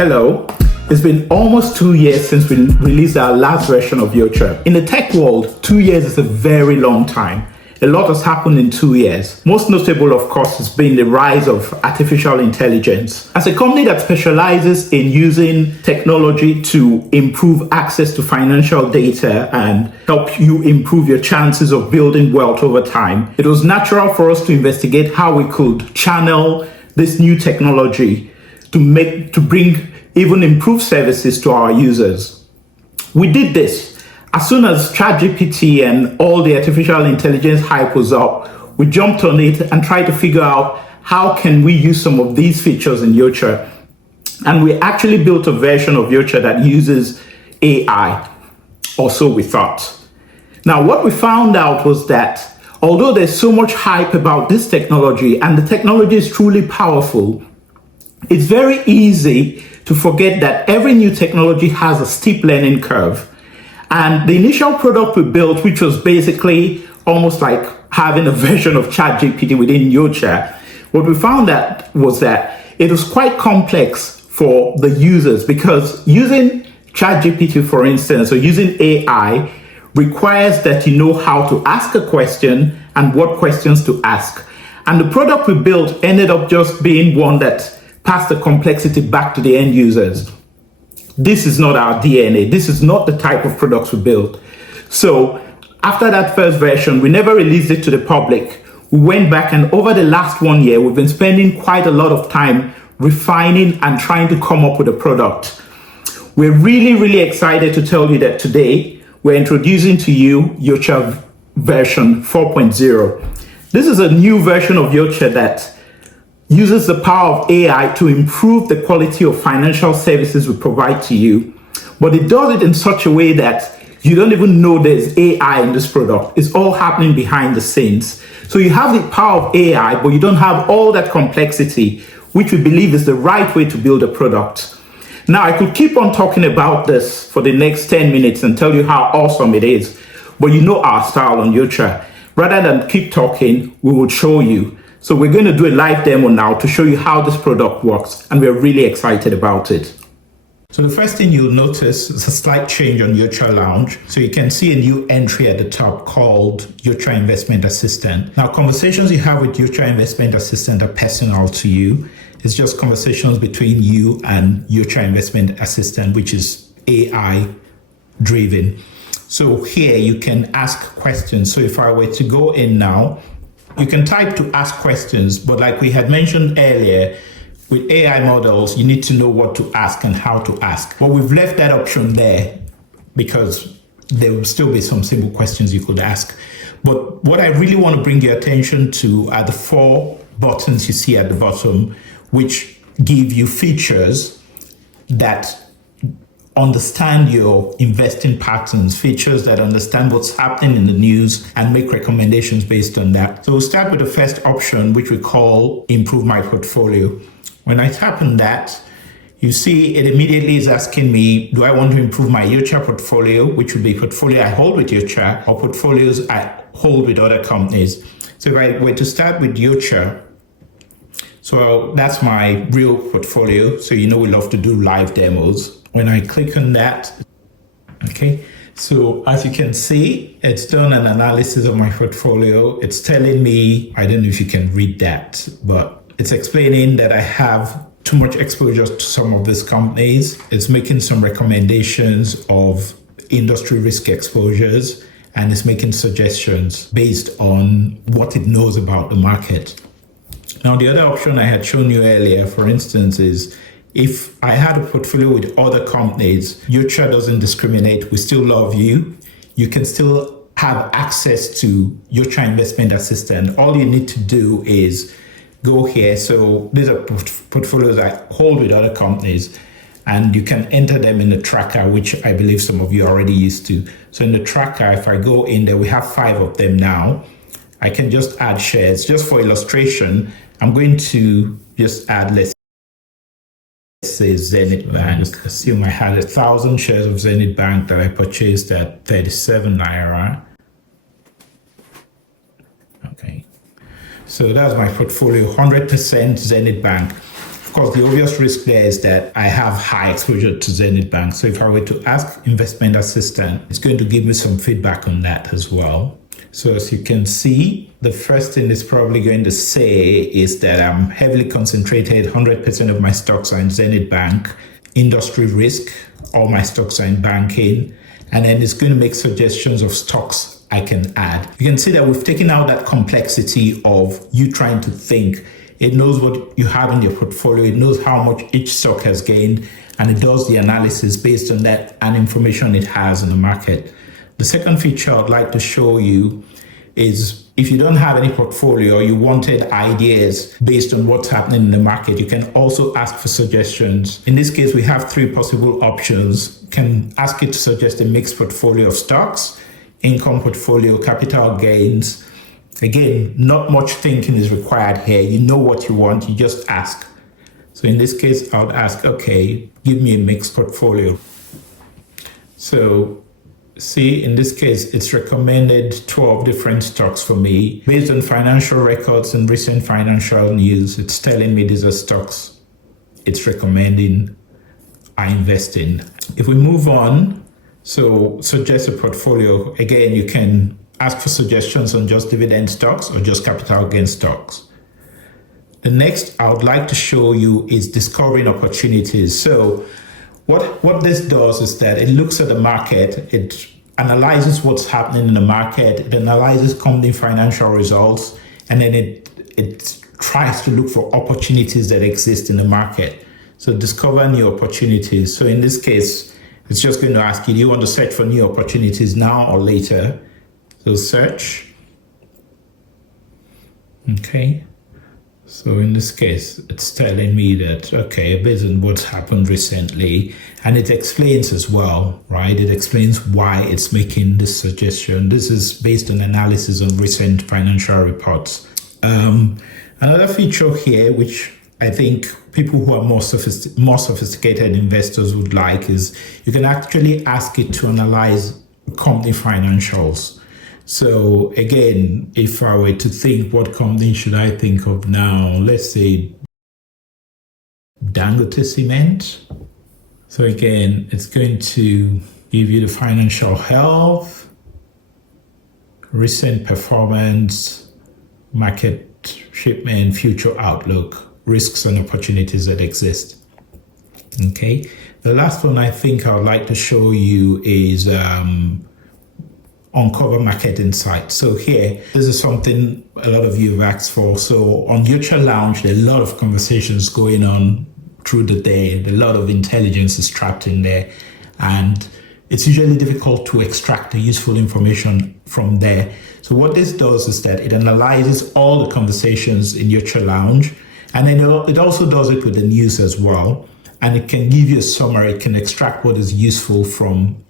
Hello. It's been almost 2 years since we released our last version of Yochaa. In the tech world, 2 years is a very long time. A lot has happened in 2 years. Most notable, of course, has been the rise of artificial intelligence. As a company that specializes in using technology to improve access to financial data and help you improve your chances of building wealth over time, it was natural for us to investigate how we could channel this new technology to bring even improved services to our users. We did this. As soon as ChatGPT and all the artificial intelligence hype was up, we jumped on it and tried to figure out how can we use some of these features in Yochaa. And we actually built a version of Yochaa that uses AI, or so we thought. Now, what we found out was that although there's so much hype about this technology and the technology is truly powerful, it's very easy to forget that every new technology has a steep learning curve. And the initial product we built, which was basically almost like having a version of ChatGPT within Yochaa, what we found was that it was quite complex for the users, because using ChatGPT, for instance, or using AI requires that you know how to ask a question and what questions to ask. And the product we built ended up just being one that passed the complexity back to the end users. This is not our DNA. This is not the type of products we build. So after that first version, we never released it to the public. We went back, and over the last 1 year, we've been spending quite a lot of time refining and trying to come up with a product. We're really, really excited to tell you that today we're introducing to you Yochaa version 4.0. This is a new version of Yochaa that uses the power of AI to improve the quality of financial services we provide to you. But it does it in such a way that you don't even know there's AI in this product. It's all happening behind the scenes. So you have the power of AI, but you don't have all that complexity, which we believe is the right way to build a product. Now, I could keep on talking about this for the next 10 minutes and tell you how awesome it is, but you know our style on Yochaa. Rather than keep talking, we will show you. So we're going to do a live demo now to show you how this product works, and we're really excited about it. So the first thing you'll notice is a slight change on Yochaa Lounge. So you can see a new entry at the top called Yochaa Investment Assistant. Now, conversations you have with Yochaa Investment Assistant are personal to you. It's just conversations between you and Yochaa Investment Assistant, which is AI driven. So here you can ask questions. So if I were to go in now, you can type to ask questions, but like we had mentioned earlier, with AI models, you need to know what to ask and how to ask. But we've left that option there because there will still be some simple questions you could ask. But what I really want to bring your attention to are the 4 buttons you see at the bottom, which give you features that understand your investing patterns, features that understand what's happening in the news and make recommendations based on that. So we'll start with the first option, which we call Improve My Portfolio. When I tap on that, you see it immediately is asking me, do I want to improve my Yochaa portfolio, which would be portfolio I hold with Yochaa or portfolios I hold with other companies. So if I were to start with Yochaa, so that's my real portfolio. So you know we love to do live demos. When I click on that, okay, so as you can see, it's done an analysis of my portfolio. It's telling me, I don't know if you can read that, but it's explaining that I have too much exposure to some of these companies. It's making some recommendations of industry risk exposures, and it's making suggestions based on what it knows about the market. Now, the other option I had shown you earlier, for instance, is if I had a portfolio with other companies, Yochaa doesn't discriminate. We still love you. You can still have access to Yochaa Investment Assistant. All you need to do is go here. So these are portfolios I hold with other companies, and you can enter them in the tracker, which I believe some of you are already used to. So in the tracker, if I go in there, we have 5 of them now. I can just add shares. Just for illustration, I'm going to just add, let's say Zenith Bank. Just assume I had 1,000 shares of Zenith Bank that I purchased at 37 Naira. Okay. So that's my portfolio, 100% Zenith Bank. Of course, the obvious risk there is that I have high exposure to Zenith Bank. So if I were to ask investment assistant, it's going to give me some feedback on that as well. So as you can see, the first thing it's probably going to say is that I'm heavily concentrated. 100% of my stocks are in Zenith Bank. Industry risk, all my stocks are in banking. And then it's going to make suggestions of stocks I can add. You can see that we've taken out that complexity of you trying to think. It knows what you have in your portfolio. It knows how much each stock has gained, and it does the analysis based on that and information it has in the market. The second feature I'd like to show you is if you don't have any portfolio or you wanted ideas based on what's happening in the market, you can also ask for suggestions. In this case, we have three possible options. You can ask it to suggest a mixed portfolio of stocks, income portfolio, capital gains. Again, not much thinking is required here. You know what you want, you just ask. So in this case, I would ask, okay, give me a mixed portfolio. So see, in this case, it's recommended 12 different stocks for me. Based on financial records and recent financial news, it's telling me these are stocks it's recommending I invest in. If we move on, so suggest a portfolio. Again, you can ask for suggestions on just dividend stocks or just capital gain stocks. The next I would like to show you is discovering opportunities. So what this does is that it looks at the market, it analyzes what's happening in the market, it analyzes company financial results, and then it tries to look for opportunities that exist in the market. So discover new opportunities. So in this case, it's just going to ask you, do you want to search for new opportunities now or later? So search. Okay. So in this case, it's telling me that, okay, based on what's happened recently, and it explains as well, right? It explains why it's making this suggestion. This is based on analysis of recent financial reports. Another feature here, which I think people who are more sophisticated investors would like, is you can actually ask it to analyze company financials. So again, if I were to think, what company should I think of now? Let's say Dangote Cement. So again, it's going to give you the financial health, recent performance, market shipment, future outlook, risks and opportunities that exist. Okay. The last one I think I would like to show you is uncover market insights. So here, this is something a lot of you have asked for. So on Yochaa Lounge, there are a lot of conversations going on through the day. A lot of intelligence is trapped in there. And it's usually difficult to extract the useful information from there. So what this does is that it analyzes all the conversations in Yochaa Lounge. And then it also does it with the news as well. And it can give you a summary. It can extract what is useful from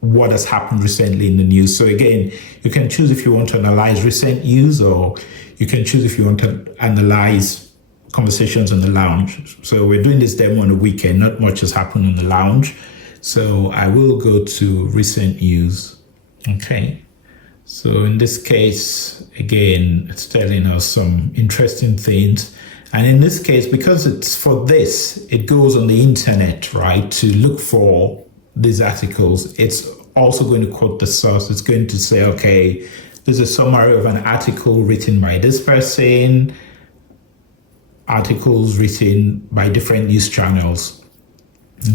what has happened recently in the news. So again, you can choose if you want to analyze recent news, or you can choose if you want to analyze conversations on the lounge. So we're doing this demo on the weekend. Not much has happened on the lounge. So I will go to recent news. Okay. So in this case, again, it's telling us some interesting things. And in this case, because it's for this, it goes on the internet, right, to look for these articles. It's also going to quote the source. It's going to say, okay, there's a summary of an article written by this person, articles written by different news channels.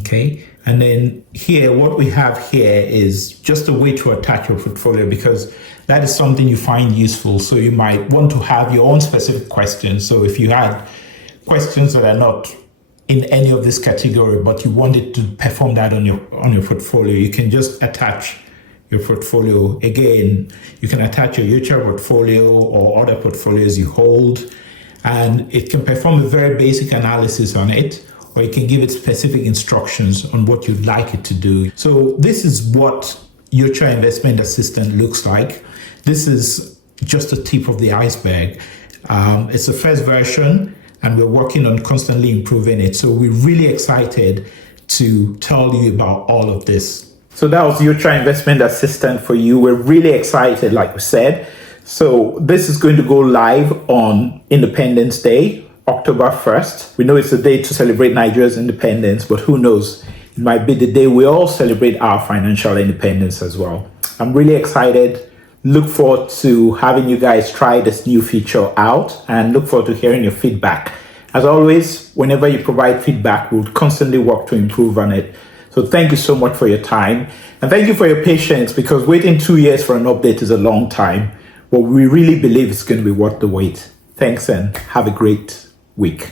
Okay. And then here, what we have here is just a way to attach your portfolio, because that is something you find useful. So you might want to have your own specific questions. So if you had questions that are not in any of this category, but you wanted to perform that on your portfolio, you can just attach your portfolio. Again, you can attach your Yochaa portfolio or other portfolios you hold, and it can perform a very basic analysis on it, or you can give it specific instructions on what you'd like it to do. So this is what Yochaa Investment Assistant looks like. This is just the tip of the iceberg. It's the first version, and we're working on constantly improving it. So we're really excited to tell you about all of this. So that was Yochaa Investment Assistant for you. We're really excited, like we said. So this is going to go live on Independence Day, October 1st. We know it's a day to celebrate Nigeria's independence, but who knows? It might be the day we all celebrate our financial independence as well. I'm really excited. Look forward to having you guys try this new feature out and look forward to hearing your feedback. As always, whenever you provide feedback, we'll constantly work to improve on it. So thank you so much for your time. And thank you for your patience, because waiting 2 years for an update is a long time. But we really believe it's going to be worth the wait. Thanks and have a great week.